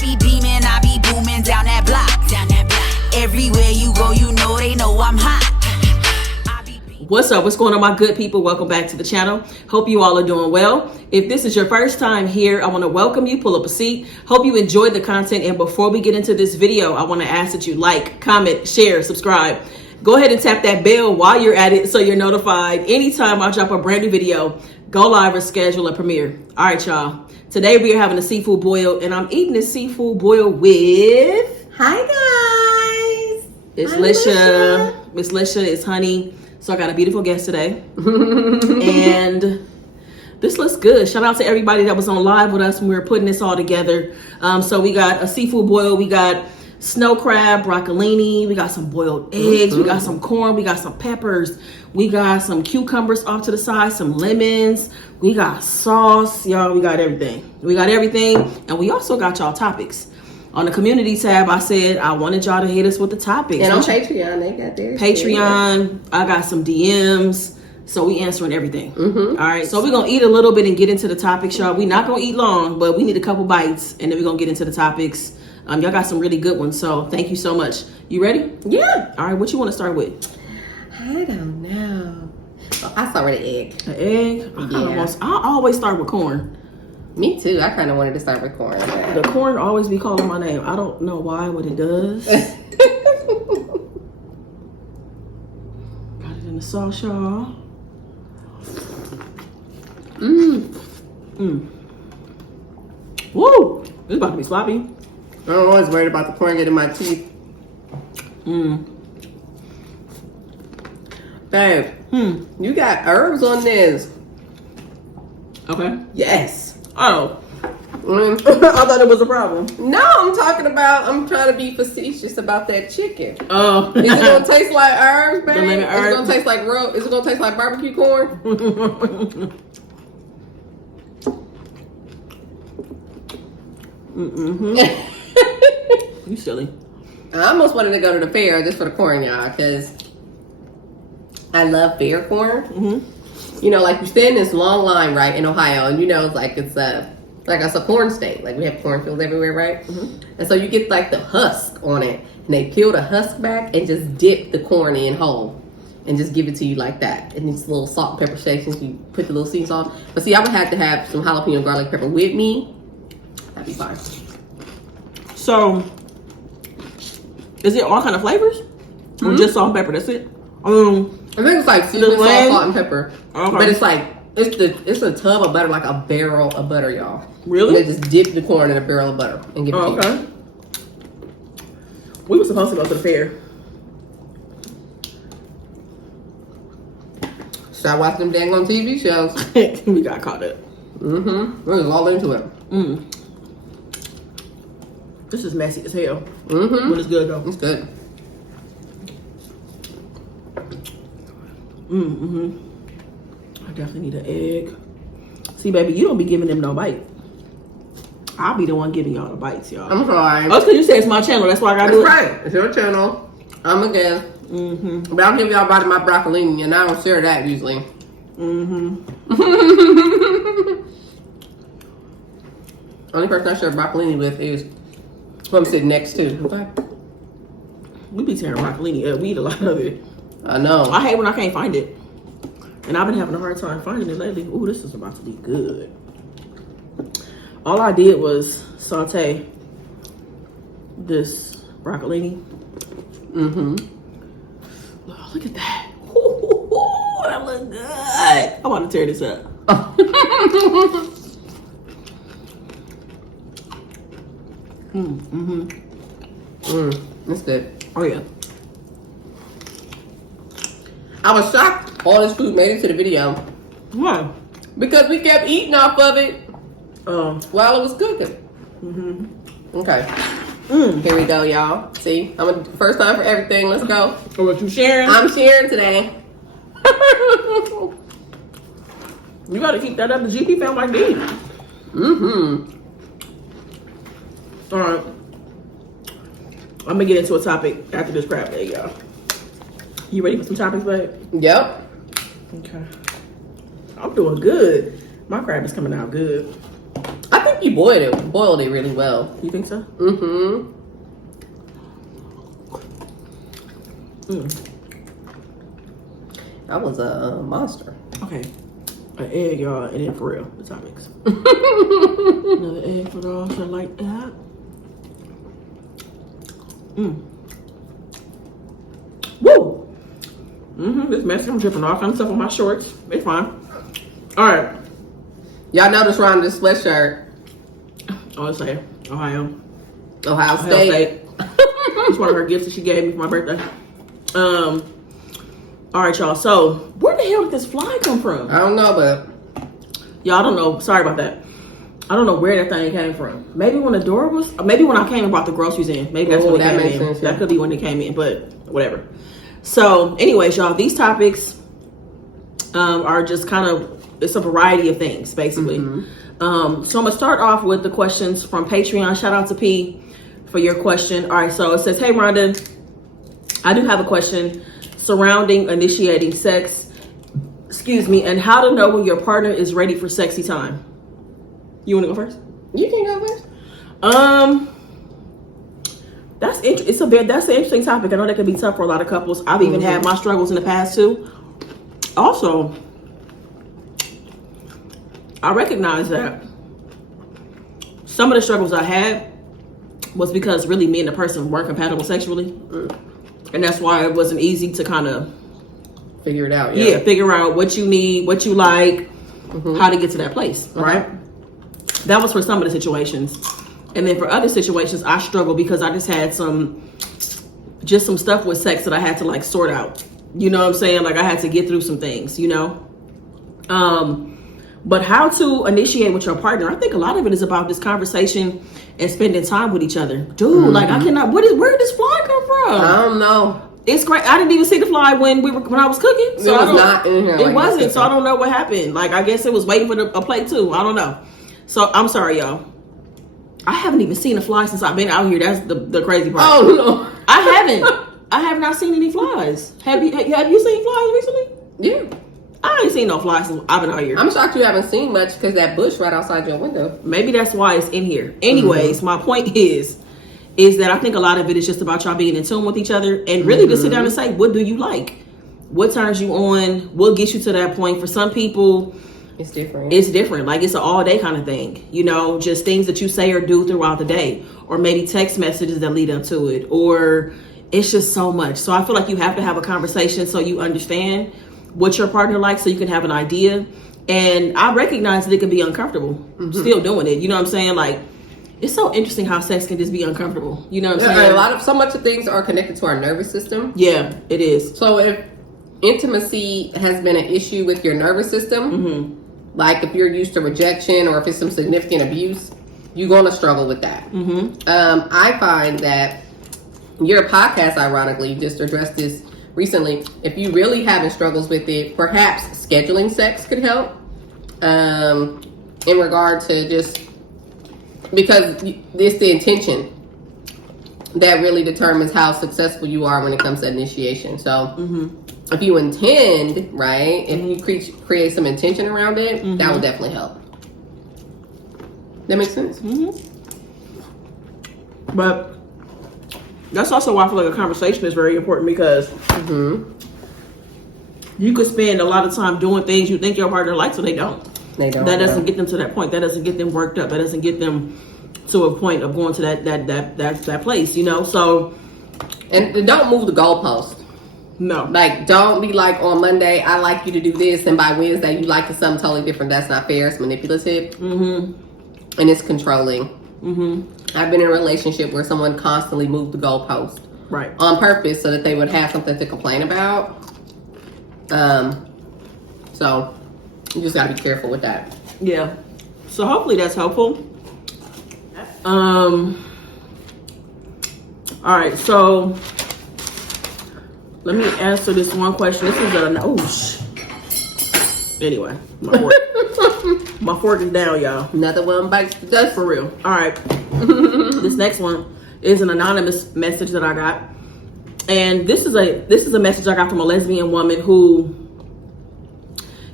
be beaming, I be booming down that block. Everywhere you go, you know they know I'm hot. What's up? What's going on, my good people? Welcome back to the channel. Hope you all are doing well. If this is your first time here, I want to welcome you. Pull up a seat. Hope you enjoyed the content. And before we get into this video, I want to ask that you like, comment, share, subscribe. Go ahead and tap that bell while you're at it so you're notified anytime I drop a brand new video, go live, or schedule a premiere. All right, y'all. Today we are having a seafood boil, and I'm eating this seafood boil with... Hi, guys. It's Lisha. Miss Lisha is Honey. So I got a beautiful guest today. And this looks good. Shout out to everybody that was on live with us when we were putting this all together. So we got a seafood boil. We got snow crab, broccolini. We got some boiled eggs. We got some corn. We got some peppers. We got some cucumbers off to the side, some lemons. We got sauce. Y'all, we got everything. We got everything. And we also got y'all topics. On the community tab, I said I wanted y'all to hit us with the topics. And on Patreon, they got theirs. Patreon, I got some DMs. So we answering everything. All right. So we're going to eat a little bit and get into the topics, y'all. We're not going to eat long, but we need a couple bites. And then we're going to get into the topics. Y'all got some really good ones. So thank you so much. You ready? Yeah. All right. What you want to start with? I don't know. Oh, I start with an egg. An egg? Yeah. I always start with corn. Me too. I kind of wanted to start with corn. The corn always be calling my name. I don't know why, but it does. Got it in the sauce, y'all. Woo! This about to be sloppy. I'm always worried about the corn getting my teeth. Babe, you got herbs on this. Okay. Yes. Oh. I thought it was a problem. No, I'm trying to be facetious about that chicken. Oh. Is it gonna taste like herbs, babe? The lemon Is it herb? gonna taste like is it gonna taste like barbecue corn? You silly. I almost wanted to go to the fair just for the corn, y'all, because I love fair corn. You know, like you stand in this long line, right, in Ohio, and you know, it's a corn state. Like we have cornfields everywhere, right? And so you get like the husk on it, and they peel the husk back and just dip the corn in whole, and just give it to you like that. And these little salt and pepper stations, you put the little seeds on. But see, I would have to have some jalapeno garlic pepper with me. That'd be fine. So, is it all kind of flavors? Or just salt and pepper? That's it. I think it's like seasoned salt and pepper. Okay. But it's like it's a tub of butter, like a barrel of butter, y'all. Really? And they just dip the corn in a barrel of butter and give it to you. Okay. We were supposed to go to the fair. Start watching them dang on TV shows. We got caught up. We was all into it. This is messy as hell. But it's good though. It's good. I definitely need an egg. See, baby, you don't be giving them no bite. I'll be the one giving y'all the bites, y'all. I'm sorry. Oh, it's because you say it's my channel. That's why I gotta do it. Right. It's your channel. I'm a guest. But I'll give y'all about my broccolini, and I don't share that usually. Only person I share broccolini with is who I'm sitting next to. Okay. We be tearing broccolini up. We eat a lot of it. I know. I hate when I can't find it. And I've been having a hard time finding it lately. Ooh, this is about to be good. All I did was saute this broccolini. Oh, look at that. Ooh, that looks good. I want to tear this up. That's good. Oh, yeah. I was shocked all this food made it to the video. Why? Because we kept eating off of it while it was cooking. Okay. Here we go, y'all. See, first time for everything. Let's go. So what you sharing? I'm sharing today. You got to keep that up. The GP found like these. All right. I'm gonna get into a topic after this crab leg, y'all. You ready for some topics, babe? Yep. Okay. I'm doing good. My crab is coming out good. I think think you boiled it really well. You think so? Mm-hmm. That was a monster. Okay. An egg, y'all, and then for real, the topics. Another egg for the all like that. Woo! This mess, I'm dripping all kinds of stuff on my shorts. It's fine. All right. Y'all notice Rhonda's sweatshirt. Oh, let's say Ohio State. It's one of her gifts that she gave me for my birthday. All right, y'all. So, where the hell did this fly come from? I don't know, but Y'all don't know. Sorry about that. I don't know where that thing came from. Maybe when the door was, maybe when I came and brought the groceries in. Maybe that's when it came in. Sense, yeah. That could be when it came in, but whatever. So, anyways, y'all, these topics are just kind of, it's a variety of things, basically. So I'm gonna start off with the questions from Patreon. Shout out to P for your question. All right, so it says, "Hey Rhonda, I do have a question surrounding initiating sex. And how to know when your partner is ready for sexy time." You want to go first? you can go first. That's an interesting topic. I know that can be tough for a lot of couples. I've even had my struggles in the past too. Also, I recognize that some of the struggles I had was because really me and the person weren't compatible sexually, and that's why it wasn't easy to kind of Figure it out. yeah, figure out what you need, what you like, how to get to that place, right? That was for some of the situations. And then for other situations, I struggled because I just had some stuff with sex that I had to like sort out. You know what I'm saying? Like I had to get through some things, you know? But how to initiate with your partner, I think a lot of it is about this conversation and spending time with each other. Dude, like I cannot, where did this fly come from? I don't know. It's great. I didn't even see the fly when I was cooking. So It was not in here. It wasn't. So I don't know what happened. Like I guess it was waiting for a plate too. I don't know. So I'm sorry, y'all. I haven't even seen a fly since I've been out here. That's the crazy part. Oh no, I haven't. I have not seen any flies. Have you seen flies recently? yeah. I ain't seen no flies since I've been out here. I'm shocked you haven't seen much because that bush right outside your window. Maybe that's why it's in here. Anyways, my point is that I think a lot of it is just about y'all being in tune with each other and really to sit down and say, what do you like? What turns you on? What gets you to that point? For some people, it's different. It's different. Like it's an all day kind of thing, you know, just things that you say or do throughout the day, or maybe text messages that lead up to it, or it's just so much. So I feel like you have to have a conversation so you understand what your partner likes, so you can have an idea. And I recognize that it can be uncomfortable still doing it. You know what I'm saying? Like, it's so interesting how sex can just be uncomfortable. You know what I'm saying? So much of things are connected to our nervous system. Yeah, it is. So if intimacy has been an issue with your nervous system, like if you're used to rejection or if it's some significant abuse, you're going to struggle with that. I find that your podcast, ironically, just addressed this recently. If you really having struggles with it, perhaps scheduling sex could help. In regard to just because it's the intention that really determines how successful you are when it comes to initiation. So if you intend, right, if you create some intention around it, that would definitely help. That makes sense? But that's also why I feel like a conversation is very important, because you could spend a lot of time doing things you think your partner likes, so they don't. That doesn't get them to that point. That doesn't get them worked up. That doesn't get them to a point of going to that place, you know? So, and don't move the goalpost. No. Like, don't be like, on Monday, I like you to do this, and by Wednesday, you like to something totally different. That's not fair. It's manipulative. And it's controlling. I've been in a relationship where someone constantly moved the goalpost. Right. On purpose, so that they would have something to complain about. So, you just got to be careful with that. Yeah. So hopefully that's helpful. All right. So let me answer this one question. This is anyway, my fork is down, y'all. Another one bites the dust. For real. All right. This next one is an anonymous message that I got. And this is a message I got from a lesbian woman who,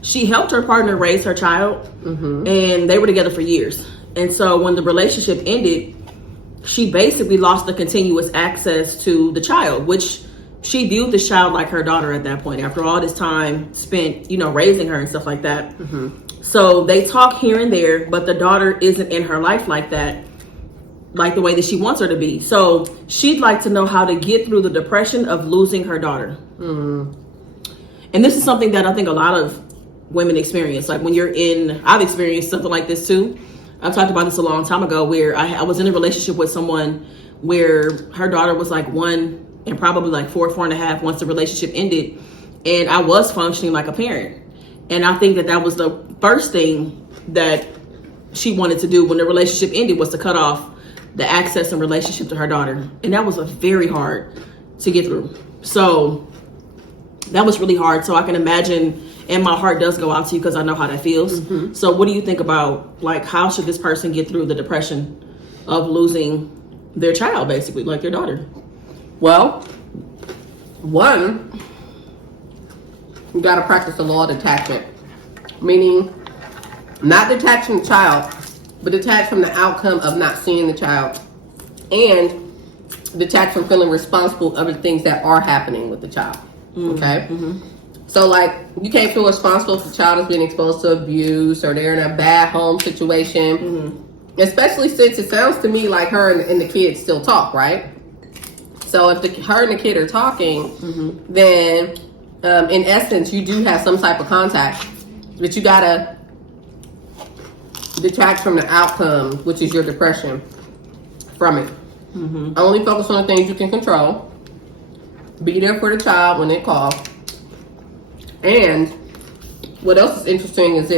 she helped her partner raise her child, and they were together for years. And so when the relationship ended, she basically lost the continuous access to the child, which she viewed this child like her daughter at that point, after all this time spent, raising her and stuff like that. So they talk here and there, but the daughter isn't in her life like that, like the way that she wants her to be. So she'd like to know how to get through the depression of losing her daughter. And this is something that I think a lot of women experience. Like I've experienced something like this too. I've talked about this a long time ago, where I was in a relationship with someone where her daughter was like 1 and probably like 4.5 once the relationship ended. And I was functioning like a parent. And I think that was the first thing that she wanted to do when the relationship ended, was to cut off the access and relationship to her daughter. And that was very hard to get through. So that was really hard. So I can imagine, and my heart does go out to you because I know how that feels. So what do you think about, like, how should this person get through the depression of losing their child, basically, like their daughter? Well, one, you got to practice the law of detachment, meaning not detach from the child, but detach from the outcome of not seeing the child, and detach from feeling responsible of the things that are happening with the child. Okay? So, like, you can't feel responsible if the child is being exposed to abuse or they're in a bad home situation, especially since it sounds to me like her and the kid still talk, right? So if her and the kid are talking, then in essence, you do have some type of contact, but you gotta detach from the outcome, which is your depression, from it. Only focus on the things you can control. Be there for the child when they call. And what else is interesting is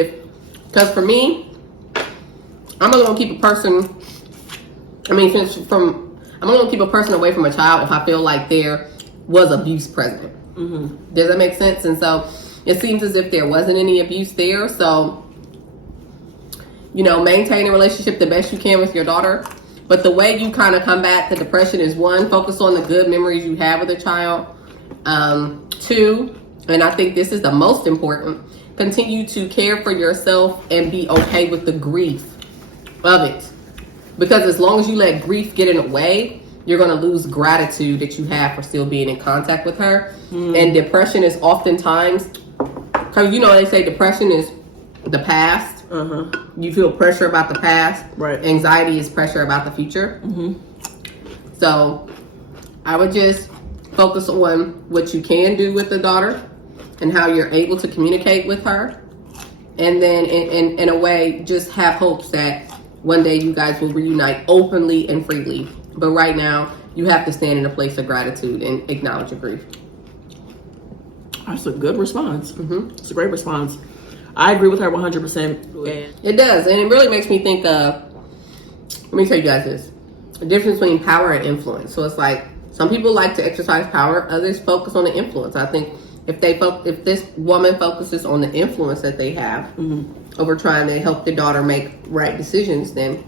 because for me, I'm only gonna keep a person. I'm only gonna keep a person away from a child if I feel like there was abuse present. Does that make sense? And so it seems as if there wasn't any abuse there. So, maintain a relationship the best you can with your daughter. But the way you kind of combat the depression is, one, focus on the good memories you have with the child. Two, and I think this is the most important, continue to care for yourself and be okay with the grief of it. Because as long as you let grief get in the way, you're going to lose gratitude that you have for still being in contact with her. And depression is oftentimes, because they say depression is the past. You feel pressure about the past. Right. Anxiety is pressure about the future. So I would just focus on what you can do with the daughter and how you're able to communicate with her. And then in a way, just have hopes that one day you guys will reunite openly and freely. But right now, you have to stand in a place of gratitude and acknowledge your grief. That's a good response. It's a great response. I agree with her 100%. It does. And it really makes me think of, let me tell you guys this, the difference between power and influence. So it's like, some people like to exercise power, others focus on the influence. I think if this woman focuses on the influence that they have over trying to help the daughter make right decisions, then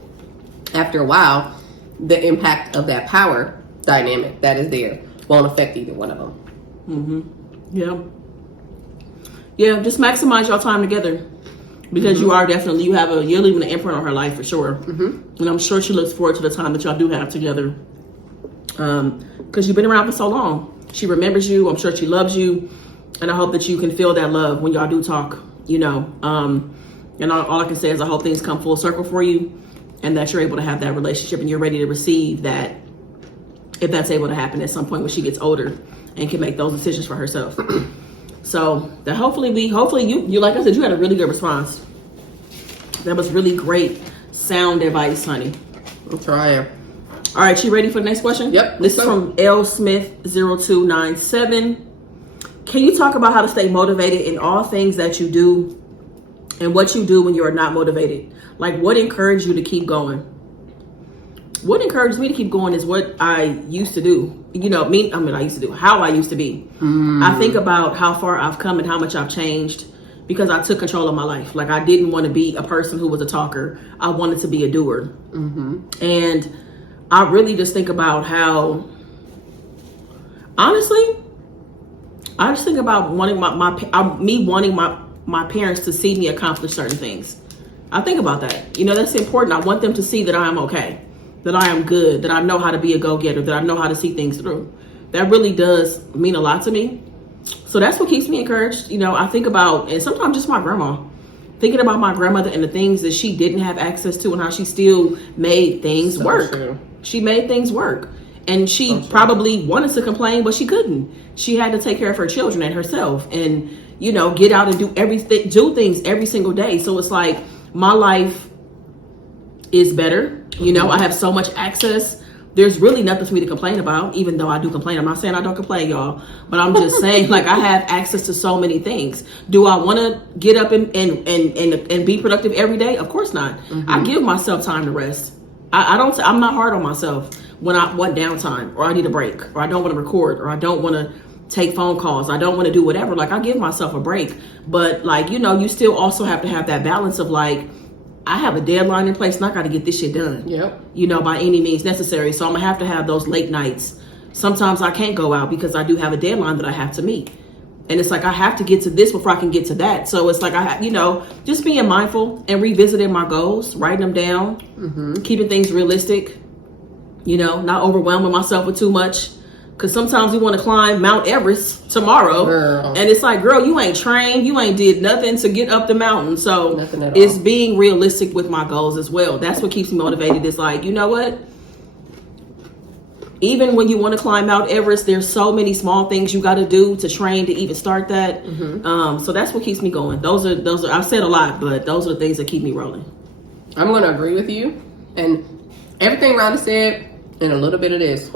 after a while, the impact of that power dynamic that is there won't affect either one of them. Yeah, just maximize your time together, because you're leaving an imprint on her life for sure. And I'm sure she looks forward to the time that y'all do have together, because you've been around for so long. She remembers you. I'm sure she loves you, and I hope that you can feel that love when y'all do talk. And all I can say is I hope things come full circle for you, and that you're able to have that relationship and you're ready to receive that, if that's able to happen at some point when she gets older and can make those decisions for herself. So that hopefully you like I said, you had a really good response. That was really great sound advice, honey. I'm trying. All right, you ready for the next question? Yep. This is from L Smith 0297. Can you talk about how to stay motivated in all things that you do and what you do when you are not motivated? Like, what encourages you to keep going? What encourages me to keep going is what I used to do. How I used to be. I think about how far I've come and how much I've changed because I took control of my life. Like, I didn't want to be a person who was a talker. I wanted to be a doer. And I really just think about how, honestly, I just think about wanting wanting my parents to see me accomplish certain things. I think about that. You know, that's important. I want them to see that I am okay, that I am good, that I know how to be a go-getter, that I know how to see things through. That really does mean a lot to me. So that's what keeps me encouraged. You know, I think about, and sometimes just my grandma, thinking about my grandmother and the things that she didn't have access to and how she still made things work. True. She made things work. And she probably wanted to complain, but she couldn't. She had to take care of her children and herself and, you know, get out and do things every single day. So it's like my life is better. You know, I have so much access. There's really nothing for me to complain about, even though I do complain. I'm not saying I don't complain, y'all, but I'm just saying, like, I have access to so many things. Do I want to get up and be productive every day? Of course not. I give myself time to rest. I'm not hard on myself when I want downtime, or I need a break, or I don't want to record, or I don't want to take phone calls, I don't want to do whatever. Like, I give myself a break. But, like, you know, you still also have to have that balance of, like, I have a deadline in place and I got to get this shit done. Yep. You know, by any means necessary. So I'm going to have those late nights. Sometimes I can't go out because I do have a deadline that I have to meet. And it's like, I have to get to this before I can get to that. So it's like, you know, just being mindful and revisiting my goals, writing them down, keeping things realistic, you know, not overwhelming myself with too much. Because sometimes we want to climb Mount Everest tomorrow. Girl. And it's like, girl, you ain't trained. You ain't did nothing to get up the mountain. So Nothing at it's all. being realistic with my goals as well. That's what keeps me motivated. It's like, you know what? Even when you want to climb Mount Everest, there's so many small things you got to do to train to even start that. So that's what keeps me going. Those are, I've said a lot, but those are the things that keep me rolling. I'm going to agree with you. And everything Rhonda said, and a little bit of this.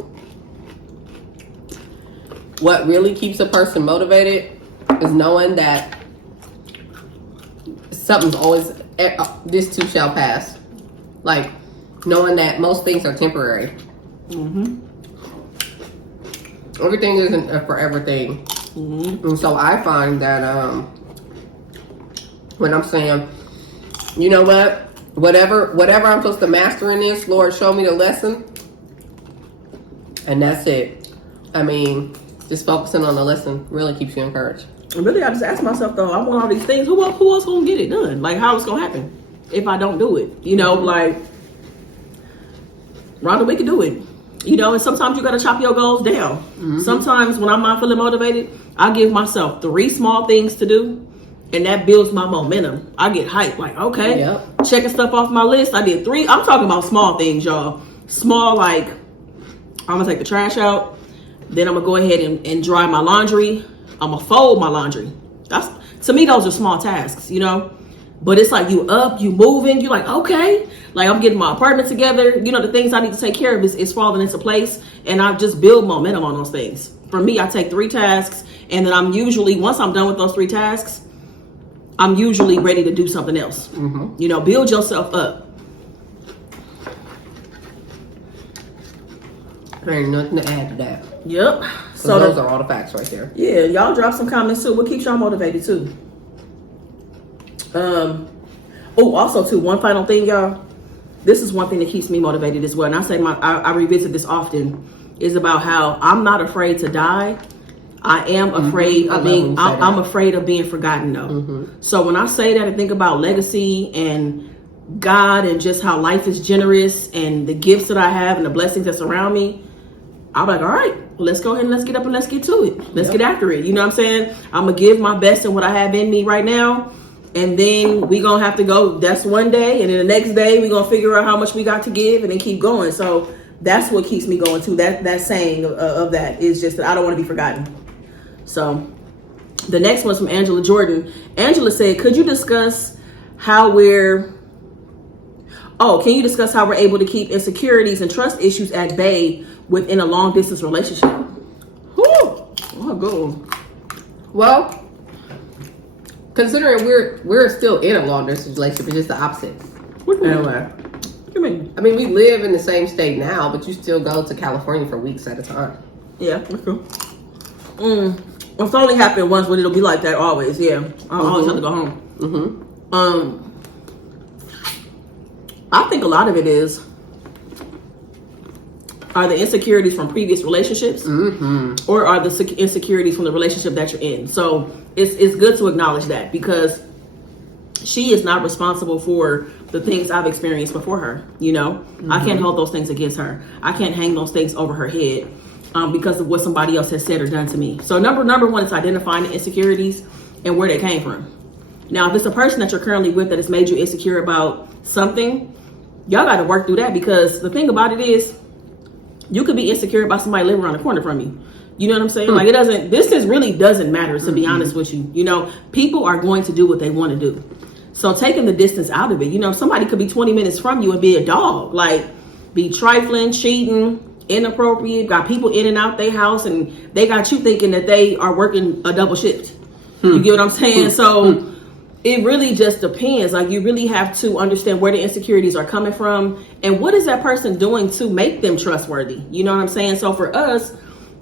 What really keeps a person motivated is knowing that something's always, this too shall pass. Like, knowing that most things are temporary. Everything isn't a forever thing. And so I find that when I'm saying, you know what, whatever I'm supposed to master in this, Lord, show me the lesson. And that's it. I mean, just focusing on the lesson really keeps you encouraged. And really, I just ask myself, though, I want all these things. Who else gonna get it done? Like, how it's gonna happen if I don't do it? You know, like, Rhonda, we can do it. You know, and sometimes you gotta chop your goals down. Sometimes when I'm not feeling motivated, I give myself 3 small things to do, and that builds my momentum. I get hyped, like, okay, checking stuff off my list. I did 3. I'm talking about small things, y'all. Small, like, I'm gonna take the trash out. Then I'm gonna go ahead and dry my laundry. I'm gonna fold my laundry. That's, to me, those are small tasks, you know. But it's like you moving, you're like, okay. Like, I'm getting my apartment together. You know, the things I need to take care of is falling into place. And I just build momentum on those things. For me, I take 3 tasks. And then I'm usually, once I'm done with those 3 tasks, I'm usually ready to do something else. You know, build yourself up. There ain't nothing to add to that. Yep. So those are all the facts right there. Yeah, y'all drop some comments too. What keeps y'all motivated too? Also too, one final thing, y'all. This is one thing that keeps me motivated as well. And I say I revisit this often, is about how I'm not afraid to die. I am afraid of being I'm afraid of being forgotten though. So when I say that and think about legacy and God and just how life is generous and the gifts that I have and the blessings that surround me, I'm like, all right, let's go ahead and let's get up and let's get to it. Let's get after it. You know what I'm saying? I'm going to give my best in what I have in me right now. And then we going to have to go. That's one day. And then the next day, we're going to figure out how much we got to give and then keep going. So that's what keeps me going too. That saying of that is just that I don't want to be forgotten. So the next one's from Angela Jordan. Angela said, could you discuss how can you discuss how we're able to keep insecurities and trust issues at bay within a long distance relationship? Oh, good. Well, considering we're still in a long distance relationship, it's just the opposite. What do you I mean, we live in the same state now, but you still go to California for weeks at a time. Yeah, that's cool. It's only happened once, but it'll be like that always. Yeah, I always have to go home. I think a lot of it are the insecurities from previous relationships, or are the insecurities from the relationship that you're in. So it's good to acknowledge that, because she is not responsible for the things I've experienced before her. You know, I can't hold those things against her. I can't hang those things over her head because of what somebody else has said or done to me. So number one is identifying the insecurities and where they came from. Now, if it's a person that you're currently with that has made you insecure about something, y'all got to work through that, because the thing about it is, you could be insecure about somebody living around the corner from you. You know what I'm saying? Like, this really doesn't matter, to be honest with you. You know, people are going to do what they want to do. So taking the distance out of it, you know, somebody could be 20 minutes from you and be a dog, like be trifling, cheating, inappropriate, got people in and out their house, and they got you thinking that they are working a double shift. You get what I'm saying? So it really just depends. Like, you really have to understand where the insecurities are coming from and what is that person doing to make them trustworthy. You know what I'm saying? So for us,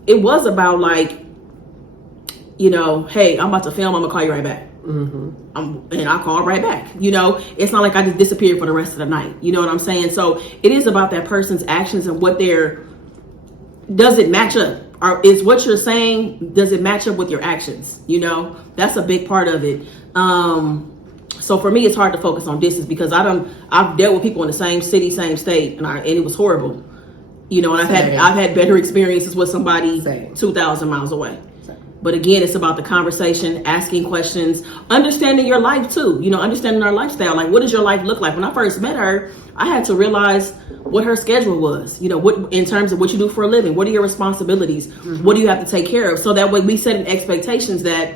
it was about like, you know, hey, I'm about to film, I'm gonna call you right back. And I'll call right back. You know, it's not like I just disappeared for the rest of the night. You know what I'm saying? So it is about that person's actions and what does it match up? Or is what you're saying, does it match up with your actions? You know, that's a big part of it. So for me, it's hard to focus on distance because I've dealt with people in the same city, same state, and it was horrible. You know, and I've had better experiences with somebody 2,000 miles away. But again, it's about the conversation, asking questions, understanding your life too. You know, understanding our lifestyle. Like, what does your life look like? When I first met her, I had to realize what her schedule was. You know, what in terms of what you do for a living. What are your responsibilities? What do you have to take care of? So that way we set expectations that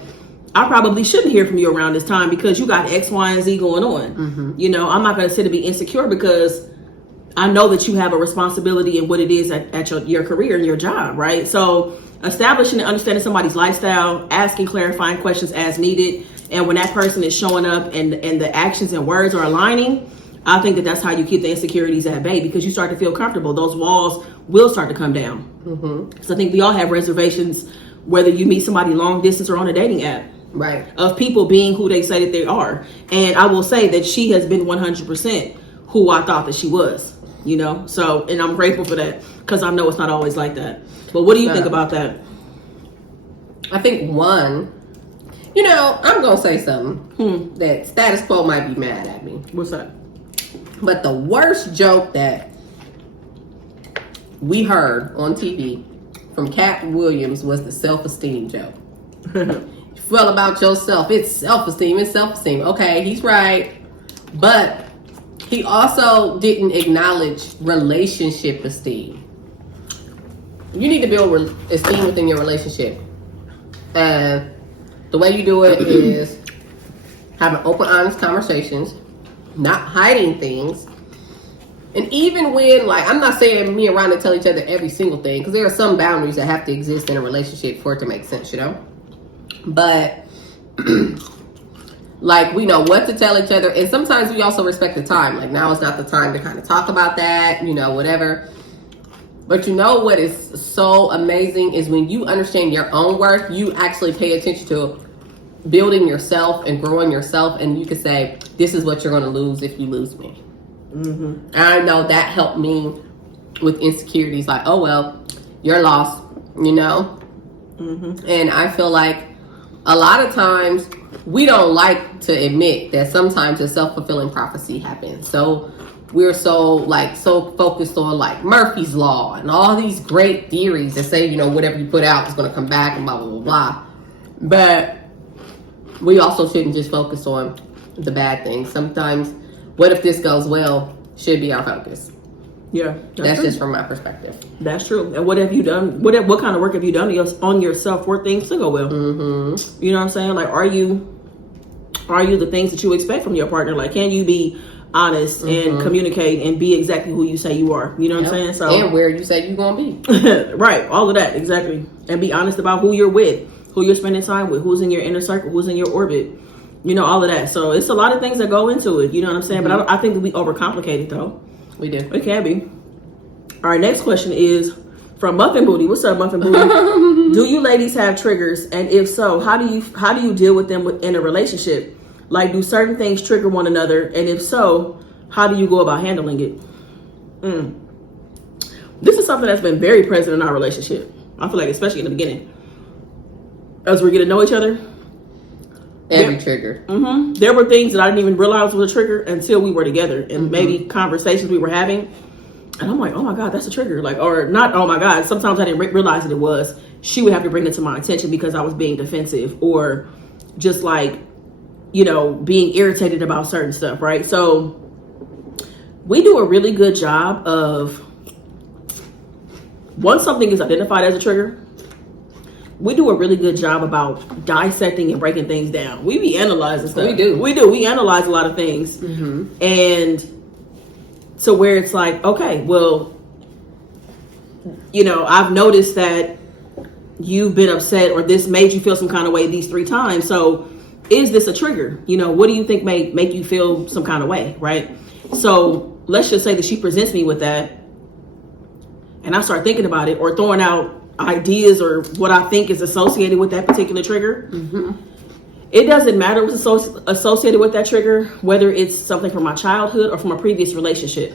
I probably shouldn't hear from you around this time because you got X, Y, and Z going on. You know, I'm not going to sit and be insecure because I know that you have a responsibility in what it is at your career and your job, right? So establishing and understanding somebody's lifestyle, asking clarifying questions as needed, and when that person is showing up and the actions and words are aligning, I think that's how you keep the insecurities at bay, because you start to feel comfortable. Those walls will start to come down. So I think we all have reservations, whether you meet somebody long distance or on a dating app. Right. Of people being who they say that they are. And I will say that she has been 100% who I thought that she was, you know? So, and I'm grateful for that because I know it's not always like that. But what do you think about that? I think one, you know, I'm going to say something that status quo might be mad at me. What's that? But the worst joke that we heard on TV from Cat Williams was the self-esteem joke. You feel about yourself. It's self-esteem. It's self-esteem. Okay, he's right. But he also didn't acknowledge relationship esteem. You need to build esteem within your relationship. And the way you do it is having open, honest conversations, not hiding things. And even when, like, I'm not saying me and Rhonda tell each other every single thing, because there are some boundaries that have to exist in a relationship for it to make sense, you know? But, like, we know what to tell each other. And sometimes we also respect the time. Like, now is not the time to kind of talk about that, you know, whatever. But you know what is so amazing is when you understand your own worth, you actually pay attention to building yourself and growing yourself. And you can say, this is what you're going to lose if you lose me. And I know that helped me with insecurities. Like, oh, well, you're lost, you know? And I feel like a lot of times we don't like to admit that sometimes a self-fulfilling prophecy happens. So we're so focused on like Murphy's Law and all these great theories that say, you know, whatever you put out is going to come back and blah, blah, blah, blah. But we also shouldn't just focus on the bad things. Sometimes, what if this goes well, should be our focus. Yeah. That's just from my perspective. That's true. And what have you done? What kind of work have you done on yourself for things to go well? You know what I'm saying? Like, are you the things that you expect from your partner? Like, can you be honest and communicate and be exactly who you say you are? You know what I'm saying? So, and where you say you're gonna be. Right, all of that, exactly. And be honest about who you're with, who you're spending time with, who's in your inner circle, who's in your orbit, you know, all of that. So it's a lot of things that go into it, you know what I'm saying? But I think that we overcomplicate it though. We do. It can be. All right, next question is from Muffin Booty. What's up, Muffin Booty? Do you ladies have triggers, and if so, how do you deal with them in a relationship? Like, do certain things trigger one another? And if so, how do you go about handling it? This is something that's been very present in our relationship. I feel like, especially in the beginning. As we're getting to know each other, Every trigger. There were things that I didn't even realize was a trigger until we were together, and maybe conversations we were having. And I'm like, oh my God, that's a trigger. Like, or not, oh my God. Sometimes I didn't realize that it was. She would have to bring it to my attention because I was being defensive or just like, you know, being irritated about certain stuff, right? So we do a really good job of, once something is identified as a trigger, we do a really good job about dissecting and breaking things down. We be analyzing stuff. We do. We analyze a lot of things. And so where it's like, okay, well, you know, I've noticed that you've been upset or this made you feel some kind of way these 3 times. So is this a trigger? You know, what do you think may make you feel some kind of way, right? So let's just say that she presents me with that and I start thinking about it or throwing out ideas or what I think is associated with that particular trigger. It doesn't matter what's associated with that trigger, whether it's something from my childhood or from a previous relationship.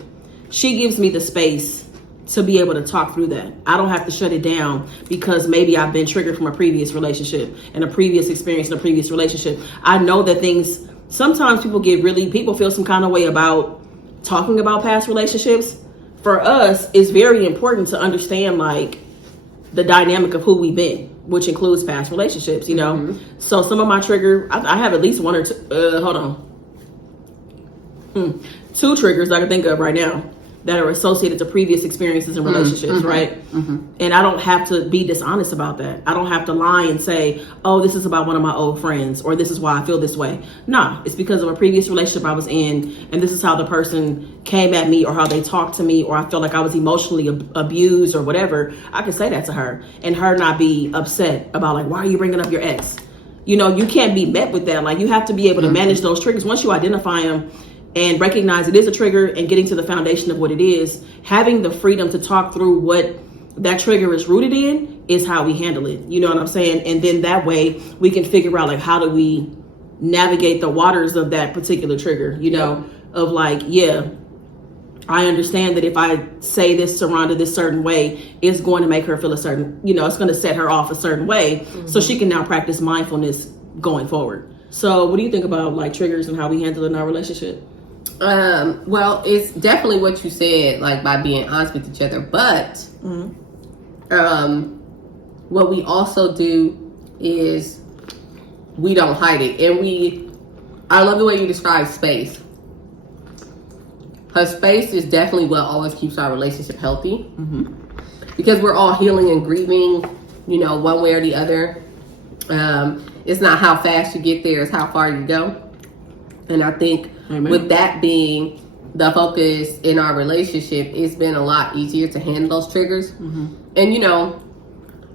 She gives me the space to be able to talk through that. I don't have to shut it down because maybe I've been triggered from a previous relationship and a previous experience in a previous relationship. I know that things, sometimes people feel some kind of way about talking about past relationships. For us, it's very important to understand like the dynamic of who we've been, which includes past relationships, you know? So some of my trigger, I have at least 1 or 2, 2 triggers I can think of right now that are associated to previous experiences and relationships, right? And I don't have to be dishonest about that. I don't have to lie and say, oh, this is about one of my old friends, or this is why I feel this way. Nah, it's because of a previous relationship I was in, and this is how the person came at me, or how they talked to me, or I felt like I was emotionally abused or whatever. I can say that to her, and her not be upset about like, why are you bringing up your ex? You know, you can't be met with that. Like, you have to be able to manage those triggers. Once you identify them, and recognize it is a trigger and getting to the foundation of what it is, having the freedom to talk through what that trigger is rooted in is how we handle it. You know what I'm saying? And then that way we can figure out like, how do we navigate the waters of that particular trigger, you know, of like, yeah, I understand that if I say this to Rhonda this certain way, it's going to make her feel a certain, you know, it's going to set her off a certain way. So she can now practice mindfulness going forward. So what do you think about like triggers and how we handle it in our relationship? Well, it's definitely what you said, like by being honest with each other. But what we also do is we don't hide it, and I love the way you describe space. Her space is definitely what always keeps our relationship healthy, because we're all healing and grieving, you know, one way or the other. It's not how fast you get there; it's how far you go. And I think with that being the focus in our relationship, it's been a lot easier to handle those triggers. And, you know,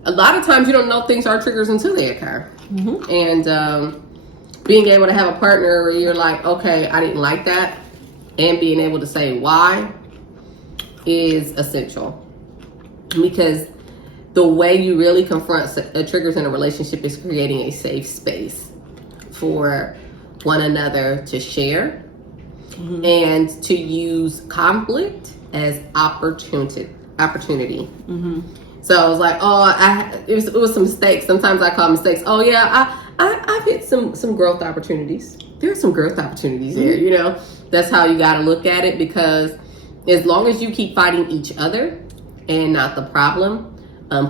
a lot of times you don't know things are triggers until they occur. And being able to have a partner where you're like, okay, I didn't like that, and being able to say why is essential. Because the way you really confront triggers in a relationship is creating a safe space for one another to share and to use conflict as opportunity. So I was like, oh, it was some mistakes. Sometimes I call mistakes. Oh yeah, I've hit some growth opportunities. There's some growth opportunities there. You know, that's how you got to look at it, because as long as you keep fighting each other and not the problem,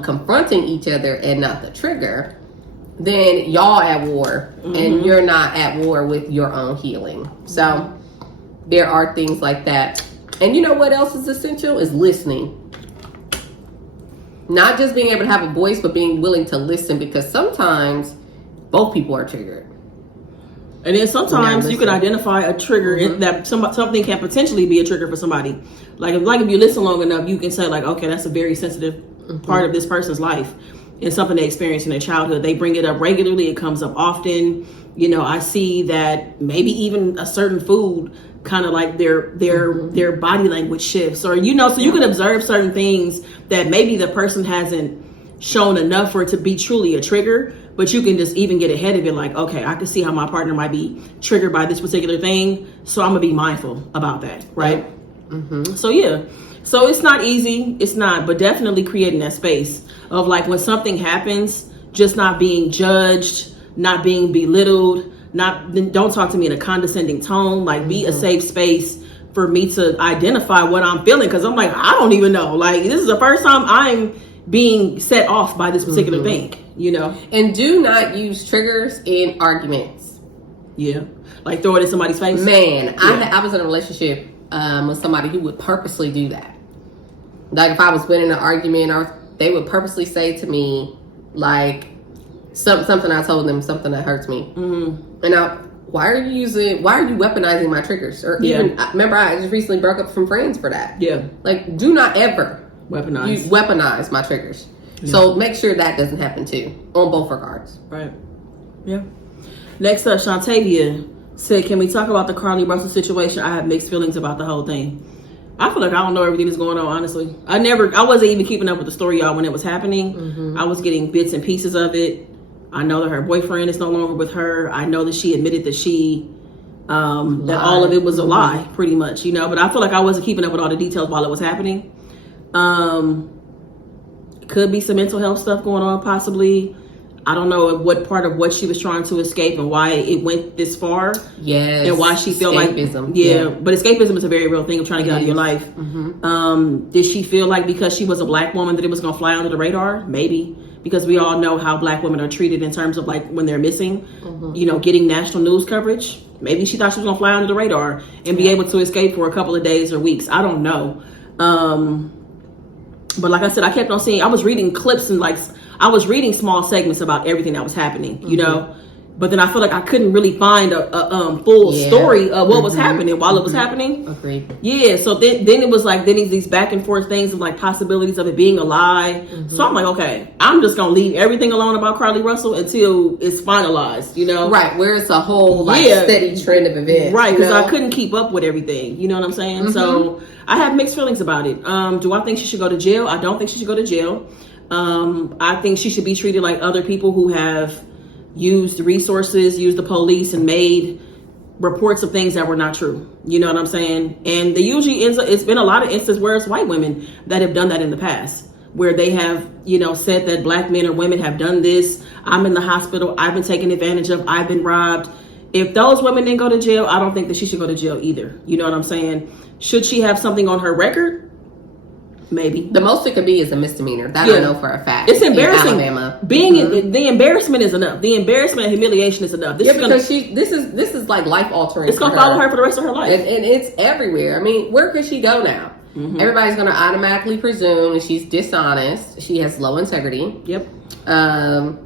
confronting each other and not the trigger, then y'all at war and you're not at war with your own healing. So there are things like that. And you know what else is essential is listening. Not just being able to have a voice, but being willing to listen, because sometimes both people are triggered. And then sometimes you can identify a trigger that something can potentially be a trigger for somebody. Like if you listen long enough, you can say like, okay, that's a very sensitive part of this person's life. It's something they experienced in their childhood. They bring it up regularly. It comes up often. You know, I see that maybe even a certain food kind of like their body language shifts, or, you know, so you can observe certain things that maybe the person hasn't shown enough for it to be truly a trigger, but you can just even get ahead of it. Like, okay, I can see how my partner might be triggered by this particular thing. So I'm gonna be mindful about that. Right. So yeah, so it's not easy. It's not, but definitely creating that space of like when something happens, just not being judged, not being belittled, don't talk to me in a condescending tone. Like, be a safe space for me to identify what I'm feeling, because I'm like, I don't even know. Like, this is the first time I'm being set off by this particular thing, you know. And do not use triggers in arguments. Yeah, like throw it in somebody's face. Man, I was in a relationship with somebody who would purposely do that. Like, if I was winning an argument, or they would purposely say to me, like, something I told them, something that hurts me. And why are you weaponizing my triggers? Or even, remember, I just recently broke up from friends for that. Yeah. Like, do not ever weaponize my triggers. Yeah. So make sure that doesn't happen too, on both regards. Right. Yeah. Next up, Shantavia said, can we talk about the Carlee Russell situation? I have mixed feelings about the whole thing. I feel like I don't know everything that's going on, honestly. I wasn't even keeping up with the story, y'all, when it was happening. I was getting bits and pieces of it. I know that her boyfriend is no longer with her. I know that she admitted that that all of it was a lie, pretty much, you know. But I feel like I wasn't keeping up with all the details while it was happening. Could be some mental health stuff going on, possibly. I don't know what part of what she was trying to escape and why it went this far. Yes. And why she felt escapism. Like, yeah. But escapism is a very real thing of trying to get out of your life. Did she feel like because she was a black woman that it was going to fly under the radar? Maybe. Because we all know how black women are treated in terms of like when they're missing, you know, getting national news coverage. Maybe she thought she was going to fly under the radar and be able to escape for a couple of days or weeks. I don't know. But like I said, I kept on seeing, I was reading clips and like, I was reading small segments about everything that was happening, you know, but then I feel like I couldn't really find a full story of what was happening while it was happening. Agreed. Yeah. So then it was like, then these back and forth things of like possibilities of it being a lie. So I'm like, okay, I'm just going to leave everything alone about Carlee Russell until it's finalized, you know? Right. Where it's a whole like steady trend of events. Right. Because I couldn't keep up with everything. You know what I'm saying? So I have mixed feelings about it. Do I think she should go to jail? I don't think she should go to jail. I think she should be treated like other people who have used resources, used the police, and made reports of things that were not true. You know what I'm saying? And they usually it's been a lot of instances where it's white women that have done that in the past, where they have, you know, said that black men or women have done this. I'm in the hospital. I've been taken advantage of. I've been robbed. If those women didn't go to jail, I don't think that she should go to jail either. You know what I'm saying? Should she have something on her record? Maybe. The most it could be is a misdemeanor. That I know for a fact. It's embarrassing. Alabama. The embarrassment is enough. The embarrassment and humiliation is enough. This is like life altering. It's gonna follow her for the rest of her life, and it's everywhere. I mean, where could she go now? Everybody's gonna automatically presume that she's dishonest. She has low integrity. Yep. And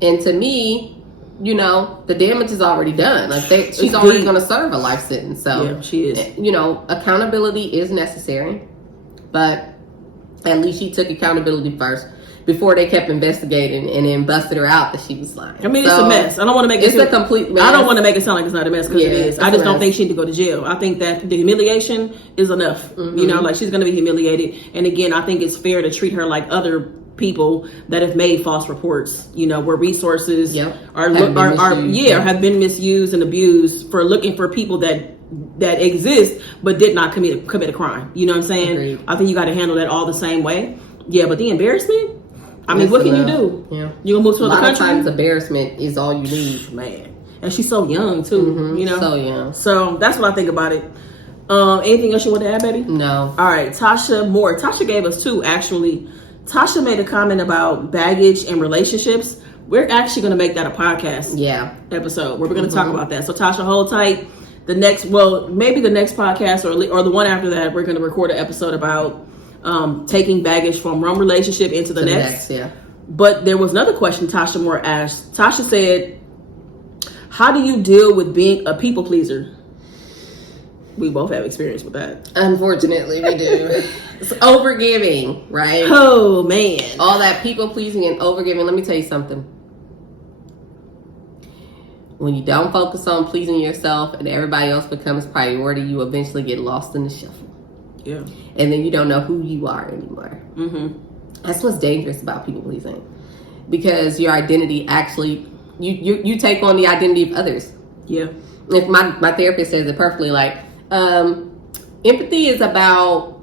to me, you know, the damage is already done. Like she's already gonna serve a life sentence. So yeah, she is. You know, accountability is necessary, but at least she took accountability first before they kept investigating and then busted her out that she was lying. I mean, it's a mess. I don't want to make it. It's a complete mess. I don't want to make it sound like it's not a mess because it is. I just don't think she need to go to jail. I think that the humiliation is enough. You know, like she's going to be humiliated. And again, I think it's fair to treat her like other people that have made false reports. You know, where resources have been misused and abused for looking for people that exist but did not commit a crime. You know what I'm saying? Agreed. I think you got to handle that all the same way. Yeah, but the embarrassment, I mean, what can you do? Yeah. You gonna move to another country? A lot of times embarrassment is all you need. Man. And she's so young too, you know? So young. So that's what I think about it. Anything else you want to add, baby? No. All right, Tasha Moore. Tasha gave us two, actually. Tasha made a comment about baggage and relationships. We're actually going to make that a podcast episode where we're going to talk about that. So Tasha, hold tight. Maybe the next podcast or the one after that, we're going to record an episode about taking baggage from one relationship into the next. Yeah. But there was another question Tasha Moore asked. Tasha said, how do you deal with being a people pleaser? We both have experience with that. Unfortunately, we do. It's overgiving, right? Oh, man. All that people pleasing and overgiving. Let me tell you something. When you don't focus on pleasing yourself and everybody else becomes priority, you eventually get lost in the shuffle. Yeah. And then you don't know who you are anymore. That's what's dangerous about people pleasing. Because your identity actually, you take on the identity of others. Yeah. If my therapist says it perfectly, like, empathy is about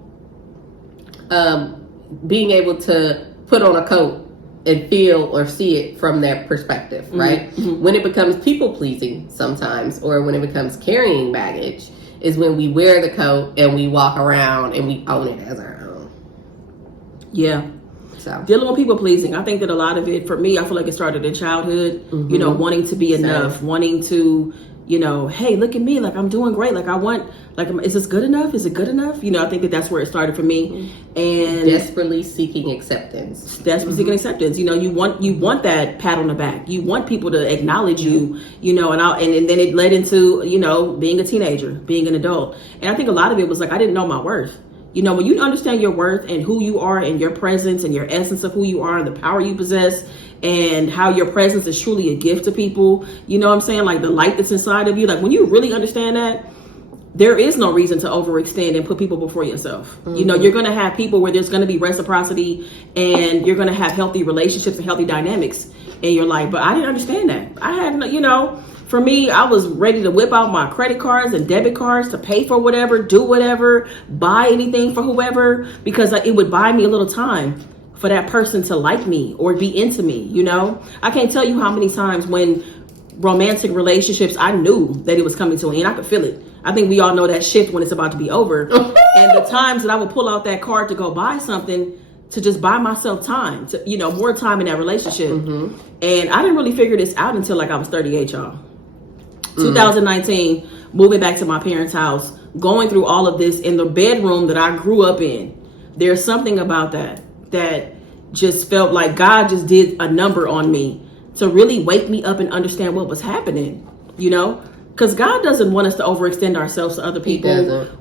being able to put on a coat and feel or see it from their perspective, right? When it becomes people pleasing sometimes, or when it becomes carrying baggage, is when we wear the coat and we walk around and we own it as our own. Yeah. So dealing with people pleasing, I think that a lot of it, for me, I feel like it started in childhood, you know, wanting to be enough, wanting to, you know, hey, look at me, like I'm doing great, like I want, like, is this good enough? Is it good enough? You know, I think that that's where it started for me. And desperately seeking acceptance. Seeking acceptance. You know, you want that pat on the back. You want people to acknowledge you. You know, and then it led into, you know, being a teenager, being an adult. And I think a lot of it was like I didn't know my worth. You know, when you understand your worth and who you are and your presence and your essence of who you are and the power you possess and how your presence is truly a gift to people, you know what I'm saying? Like the light that's inside of you. Like when you really understand that, there is no reason to overextend and put people before yourself. You know, you're going to have people where there's going to be reciprocity and you're going to have healthy relationships and healthy dynamics in your life. But I didn't understand that. I had, you know, for me, I was ready to whip out my credit cards and debit cards to pay for whatever, do whatever, buy anything for whoever, because it would buy me a little time for that person to like me or be into me, you know? I can't tell you how many times when romantic relationships, I knew that it was coming to an end. I could feel it. I think we all know that shift when it's about to be over. And the times that I would pull out that card to go buy something, to just buy myself time, to, you know, more time in that relationship. And I didn't really figure this out until like I was 38, y'all. 2019, moving back to my parents' house, going through all of this in the bedroom that I grew up in. There's something about that just felt like God just did a number on me to really wake me up and understand what was happening, you know? Because God doesn't want us to overextend ourselves to other people. He doesn't.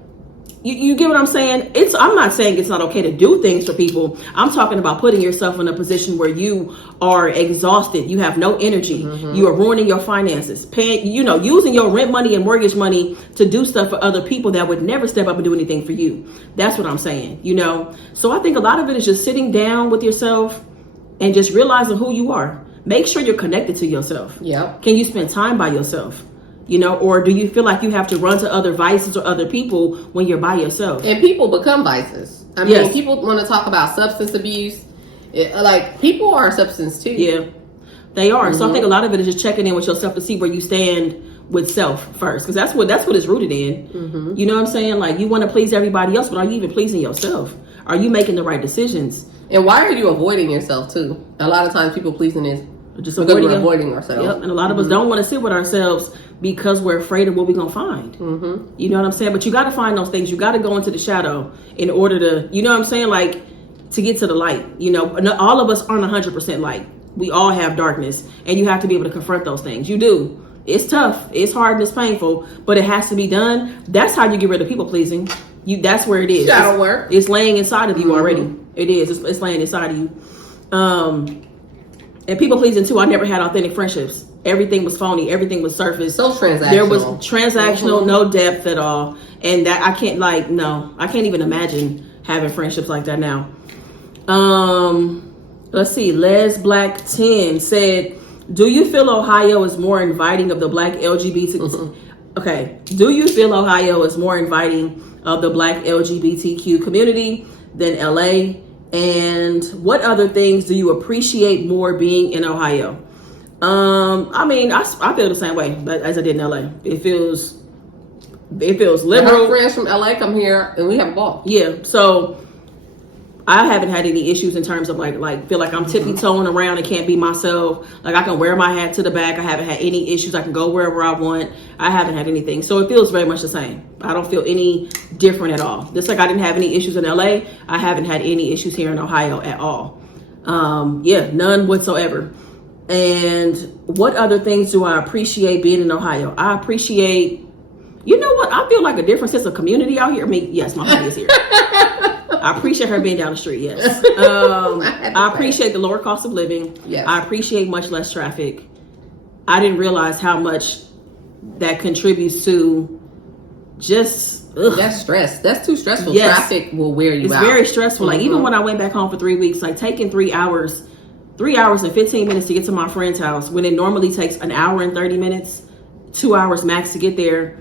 You get what I'm saying? I'm not saying it's not okay to do things for people. I'm talking about putting yourself in a position where you are exhausted. You have no energy. You are ruining your finances, paying, you know, using your rent money and mortgage money to do stuff for other people that would never step up and do anything for you. That's what I'm saying, you know? So I think a lot of it is just sitting down with yourself and just realizing who you are. Make sure you're connected to yourself. Yep. Can you spend time by yourself? You know, or do you feel like you have to run to other vices or other people when you're by yourself? And people become vices. I mean, people want to talk about substance abuse. Like, people are a substance too. Yeah, they are. So I think a lot of it is just checking in with yourself to see where you stand with self first. Because that's what it's rooted in. You know what I'm saying? Like, you want to please everybody else, but are you even pleasing yourself? Are you making the right decisions? And why are you avoiding yourself too? A lot of times people pleasing is just avoiding ourselves. Yep. And a lot of us don't want to sit with ourselves because we're afraid of what we're going to find. You know what I'm saying? But you got to find those things. You got to go into the shadow in order to, you know what I'm saying? Like, to get to the light. You know, all of us aren't 100% light. We all have darkness, and you have to be able to confront those things. You do. It's tough. It's hard and it's painful, but it has to be done. That's how you get rid of people pleasing. That's where it is. Shadow work. It's laying inside of you already. It is. It's laying inside of you. And people pleasing too. I never had authentic friendships. Everything was phony. Everything was surface. So transactional. There was transactional, no depth at all. And that I can't I can't even imagine having friendships like that now. Let's see. Les Black 10 said, do you feel Ohio is more inviting of the black LGBT? Okay. Do you feel Ohio is more inviting of the black LGBTQ community than LA? And what other things do you appreciate more being in Ohio? I mean, I feel the same way as I did in LA. It feels liberal. Our friends from LA come here and we have a ball. Yeah, so I haven't had any issues in terms of like feel like I'm tippy-toeing around and can't be myself. Like I can wear my hat to the back. I haven't had any issues. I can go wherever I want. I haven't had anything. So it feels very much the same. I don't feel any different at all. Just like I didn't have any issues in LA, I haven't had any issues here in Ohio at all. None whatsoever. And what other things do I appreciate being in Ohio? I appreciate, you know what? I feel like a different sense of community out here. I mean, yes, my honey is here. I appreciate her being down the street, yes. I appreciate the lower cost of living. Yes. I appreciate much less traffic. I didn't realize how much that contributes to just... That's stress. That's too stressful. Yes. Traffic will wear you out. It's very stressful. Like even when I went back home for 3 weeks, like taking 3 hours and 15 minutes to get to my friend's house when it normally takes an hour and 30 minutes, 2 hours max to get there.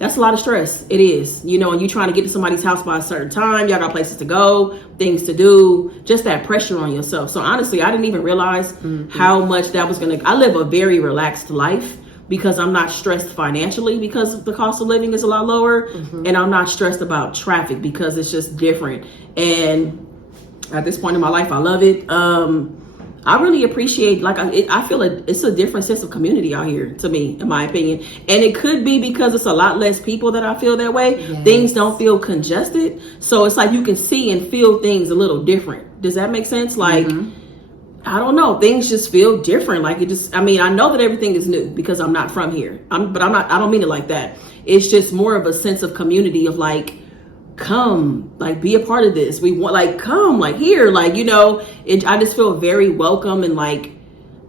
that's a lot of stress. It is, you know, and you trying to get to somebody's house by a certain time. Y'all got places to go, things to do, just that pressure on yourself. So honestly, I didn't even realize how much that was going to, I live a very relaxed life because I'm not stressed financially because the cost of living is a lot lower. And I'm not stressed about traffic because it's just different. And at this point in my life, I love it. I really appreciate, like, I feel it's a different sense of community out here, to me, in my opinion. And it could be because it's a lot less people that I feel that way. Yes. Things don't feel congested. So it's like you can see and feel things a little different. Does that make sense? Like, I don't know. Things just feel different. Like, it just, I mean, I know that everything is new because I'm not from here. I don't mean it like that. It's just more of a sense of community of like, come, like, be a part of this. We want, like, come, like, here, like, you know, I just feel very welcome and like,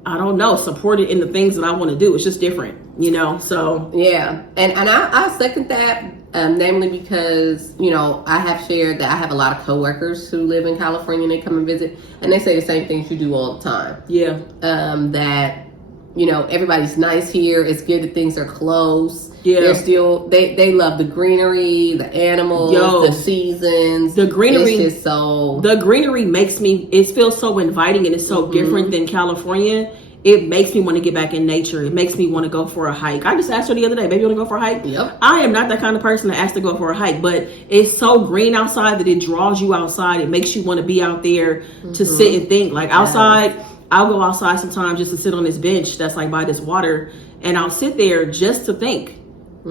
I don't know, supported in the things that I want to do. It's just different, you know. So yeah, and I second that, namely because, you know, I have shared that I have a lot of coworkers who live in California and they come and visit, and they say the same things you do all the time. Yeah, that, you know, everybody's nice here. It's good that things are close. Yeah, they're still they love the greenery, the animals, the seasons. The greenery, it's just so, the greenery makes me. It feels so inviting, and it's so different than California. It makes me want to get back in nature. It makes me want to go for a hike. I just asked her the other day, baby, you want to go for a hike? Yep. I am not that kind of person to ask to go for a hike, but it's so green outside that it draws you outside. It makes you want to be out there to sit and think. Like outside, I'll go outside sometimes just to sit on this bench that's like by this water, and I'll sit there just to think.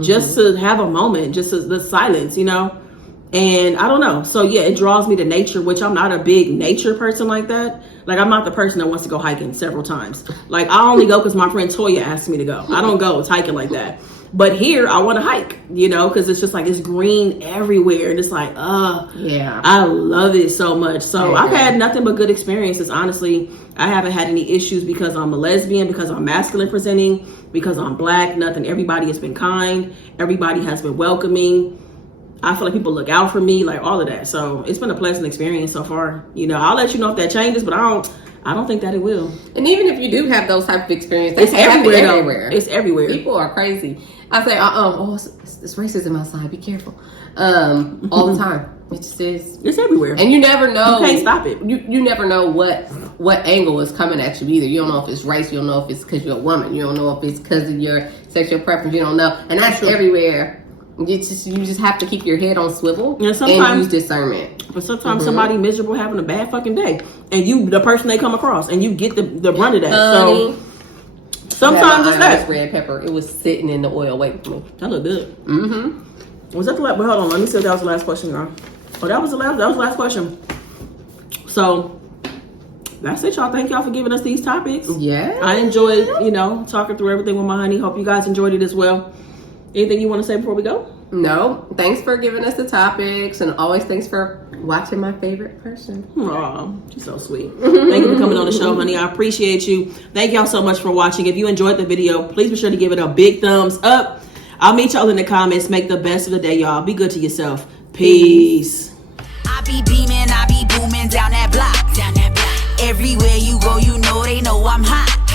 Just to have a moment, just the silence, you know. And I don't know. So yeah, it draws me to nature, which I'm not a big nature person like that. Like, I'm not the person that wants to go hiking several times. Like, I only go because my friend Toya asked me to go. I don't go hiking like that. But here, I want to hike, you know, because it's just like, it's green everywhere. And it's like, yeah, I love it so much. So I've had nothing but good experiences, honestly. I haven't had any issues because I'm a lesbian, because I'm masculine presenting, because I'm black, nothing. Everybody has been kind. Everybody has been welcoming. I feel like people look out for me, like all of that. So it's been a pleasant experience so far. You know, I'll let you know if that changes, but I don't think that it will. And even if you do have those type of experiences, it's everywhere. It's everywhere. People are crazy. I say, it's racism outside. Be careful. All the time. It just is. It's everywhere. And you never know. You can't stop it. You never know what angle is coming at you either. You don't know if it's race. You don't know if it's because you're a woman. You don't know if it's because of your sexual preference. You don't know. And that's everywhere. You just have to keep your head on swivel and use discernment. But sometimes somebody miserable having a bad fucking day, and you, the person they come across, and you get the brunt of that. So sometimes it's that red pepper. It was sitting in the oil waiting for me. That looked good. Was that the last? But hold on, let me see if that was the last question, girl. Oh, that was the last question. So that's it, y'all. Thank y'all for giving us these topics. Yeah, I enjoyed, you know, talking through everything with my honey. Hope you guys enjoyed it as well. Anything you want to say before we go? No. Thanks for giving us the topics, and always thanks for watching my favorite person. Aw, she's so sweet. Thank you for coming on the show, honey. I appreciate you. Thank y'all so much for watching. If you enjoyed the video, please be sure to give it a big thumbs up. I'll meet y'all in the comments. Make the best of the day, y'all. Be good to yourself. Peace. I be beaming, I be booming down that block. Everywhere you go, you know they know I'm hot.